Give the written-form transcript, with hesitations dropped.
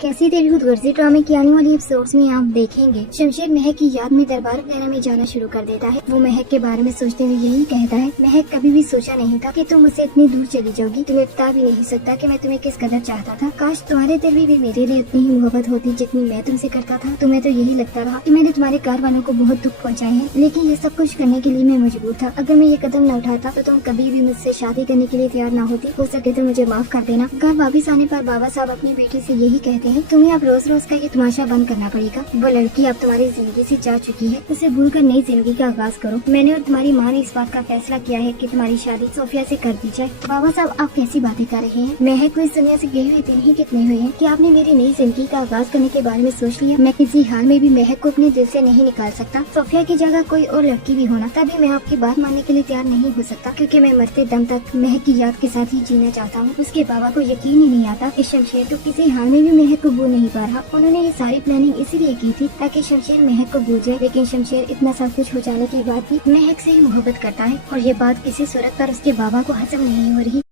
कैसी तेरी खुदगर्जी ड्रामे की आने वाली एपिसोड्स में आप देखेंगे शमशेर महक की याद में दरबार वगैरह में जाना शुरू कर देता है। वो महक के बारे में सोचते हुए यही कहता है, महक कभी भी सोचा नहीं था कि तुम मुझसे इतनी दूर चली जाओगी। तुम्हें बता भी नहीं सकता कि मैं तुम्हें किस कदर चाहता था। काश तुम्हारे दिल में भी मेरे लिए इतनी ही मोहब्बत होती जितनी मैं तुमसे करता था। तुम्हें तो यही लगता रहा कि मैंने तुम्हारे घर वालों को बहुत दुख पहुँचाए हैं, लेकिन ये सब कुछ करने के लिए मैं मजबूर था। अगर मैं ये कदम न उठाता तो तुम कभी भी मुझसे शादी करने के लिए तैयार न होती। हो सके तो मुझे माफ कर देना। घर वापिस आने पर बाबा साहब अपनी बेटी से यही कहते हैं, तुम्हें अब रोज रोज का ये तमाशा बंद करना पड़ेगा। वो लड़की अब तुम्हारी जिंदगी से जा चुकी है, उसे भूलकर नई जिंदगी का आगाज करो। मैंने और तुम्हारी माँ ने इस बात का फैसला किया है कि तुम्हारी शादी सोफिया से कर दी जाए। बाबा साहब आप कैसी बातें कर रहे हैं? महक को इस दुनिया से गए हुए दिन ही कितने हुए हैं कि आपने मेरी नई जिंदगी का आगाज करने के बारे में सोच लिया। मैं किसी हाल में भी महक को अपने दिल से नहीं निकाल सकता। सोफिया की जगह कोई और लड़की भी होना, तभी मैं आपकी बात मानने के लिए तैयार नहीं हो सकता, क्योंकि मैं मरते दम तक महक की याद के साथ ही जीना चाहता हूँ। उसके बाबा को यकीन ही नहीं आता कि शमशेर तो किसी हाल में भी महक को भूल नहीं पा रहा। उन्होंने ये सारी प्लानिंग इसीलिए की थी ताकि शमशेर महक को भूल जाए, लेकिन शमशेर इतना सब कुछ हो जाने के बाद भी महक से ही मोहब्बत करता है और ये बात किसी सूरत पर उसके बाबा को हजम नहीं हो रही।